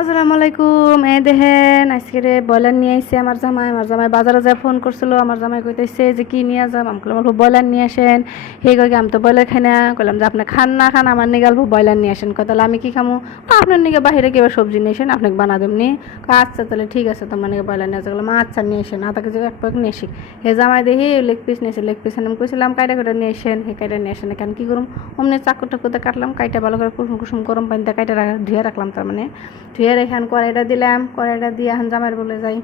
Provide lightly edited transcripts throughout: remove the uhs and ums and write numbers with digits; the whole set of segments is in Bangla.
আসসালামু আলাইকুম। এই দেখেন আজকে ব্রয়লার নিয়ে আইসে আমার জামাই বাজারে যায় ফোন করছিল। আমার জামাই কইতেছে যে কি নিয়ে যাম, আমি কইলাম অল্প ব্রয়লার নিয়ে আসেন। সেই কই আমি তো ব্রয়লার খাই না। কইলাম যে আপনি খান না খান, আমার নিগে অল্প ব্রয়লার নিয়ে আসেন। কয় তাহলে আমি কি খামো? আপনার নিগে বাহিরে কেবার সবজি নিয়ে আসেন, আপনাকে বানা দেবনি। আচ্ছা তাহলে ঠিক আছে, তোমার নিগে ব্রয়লার নিয়ে আসে। বললাম আচ্ছা নিয়ে আসেন, আধা কেজি এক প্যাক নিয়ে আসি। হে জামাই দেখি লেগ পিস নিয়েছে, লেগ পিস আমি কইছিলাম কাইটা করে নিয়ে আসেন, হে কাইটা নিয়ে আসেন। কেন কি করুম, অমনি চাকু টাকুতে কাটলাম, কাইটা ভালো করে কুসুম কুসুম গরম পানিতে কাইটা ধুয়ে রাখলাম। তার মানে ধুয়ে রেখে কড়াইটা দিলাম, কড়াইটা দিয়ে এখন জামাইয়ের বলে যাই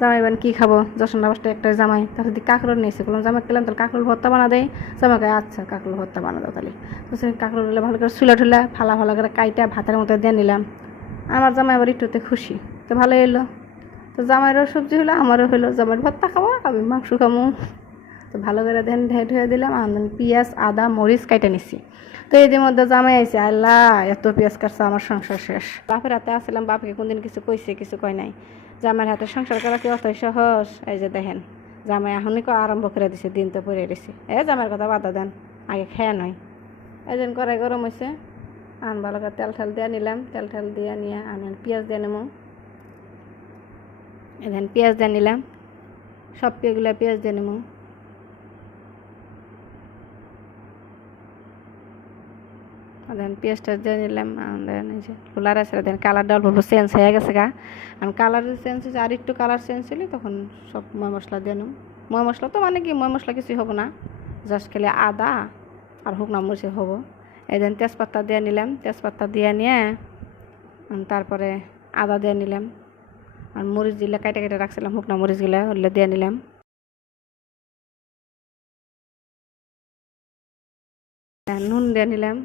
জামাই বান কী খাবো, যশোর নাবাসটা একটা জামাই। তার যদি কাঁকরোল নিয়েছে, বললাম জামাই খেলাম তাহলে কাঁকরোল ভর্তা বানা দেয়। জামাইকে আচ্ছা কাঁকরোল ভর্তা বানা দাও তাহলে। তো সে কাঁকরোল দিলে ভালো করে চুলা ঠুলা ভালো করে কাইটা ভাতের মতো দিয়ে নিলাম। আমার জামাই আবার একটুতে খুশি, তো ভালো এলো। তো জামাইয়েরও সবজি হলো, আমারও হলো। জামাইয়ের ভর্তা খাবো, আমি মাংস খাবো। তো ভালো করে দেন ধুয়ে দিলাম। আর পেঁয়াজ আদা মরিচ কাইটা নিছি। তো এদের মধ্যে জামাই আইছে, আল্লাহ এত পেঁয়াজ কাটছে, আমার সংসার শেষ। বাপের হাতে আসছিলাম, বাপকে কোনদিন কিছু কইছে কিছু কয় নাই। জামাইয়ের হাতে সংসার করা কি অতই সহজ? এই যে দেখেন জামাই এখনই আরম্ভ করে দিছে, দিন তো পড়ে গেছে। জামাইয়ের কথা বাধা দেন, আগে খেয়া নয়। এই যেন কড়াই গরম হয়েছে, আন ভালো করে তেল ঠাল দিয়ে নিলাম। তেল ঠাল দিয়ে নিয়ে আনেন পেঁয়াজ দিয়ে নেবো। এখানে পেঁয়াজ দিয়ে নিলাম, সব পেঁয়াজগুলো পেঁয়াজ দিয়ে নেবো। দেন পেঁয়াজটা দিয়ে নিলাম। দেন এই যে কুলার আছে, দেন কালারটা অল্প চেঞ্জ হয়ে গেছে গা। আমি কালার চেঞ্জ হয়েছে, আর একটু কালার চেঞ্জ হলে তখন সব ময় মশলা দিয়ে নিম। ময় মশলা তো মানে কি, ময় মশলা কিছুই হবো না, জাস্ট খেলে আদা আর শুকনা মরিচে হবো। এই দেন তেজপাতা দিয়ে নিলাম, তেজপাতা দিয়ে নিয়ে তারপরে আদা দিয়ে নিলাম। আর মরিচ দিলে কেটে কেটে রাখছিলাম, শুকনা মরিচগুলো ওগুলো দিয়ে নিলাম। নুন দিয়ে নিলাম।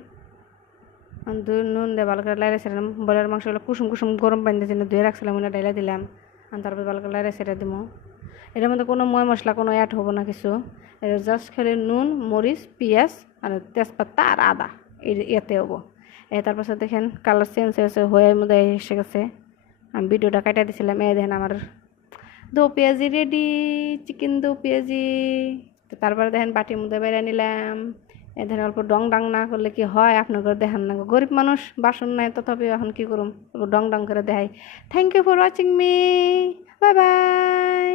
নুন দিয়ে ভালো করে লাইড়ে ছেড়ে ব্রয়লার মাংসগুলো কুসুম কুসুম গরম পানি দিয়ে ধুয়ে রাখছিলাম, ওটা ডাইলা দিলাম। আর তারপর ভালো করে লাইড়ে ছেড়ে দিব। এটার মধ্যে কোনো ময় মশলা কোনো অ্যাড হবো না কিছু। এটা জাস্ট খেলে নুন মরিচ পেঁয়াজ আর তেজপাতা আর আদা এতে হবো। তারপর দেখেন কালার চেঞ্জ হয়েছে, হয়ে মধ্যে এসে গেছে। আমি ভিডিওটা কাটা দিয়েছিলাম। দেখেন আমার দো পেঁয়াজি রেডি, চিকেন দো পেঁয়াজি। তো তারপরে দেখেন বাটির মধ্যে বেড়ে নিলাম। এখানে অল্প ডং ডাং না করলে কি হয়, আপনার করে দেখান না, গরিব মানুষ বাসন নাই, তথাপি এখন কি করুম, ডং ডাং করে দেখাই। Thank you for watching me, bye by.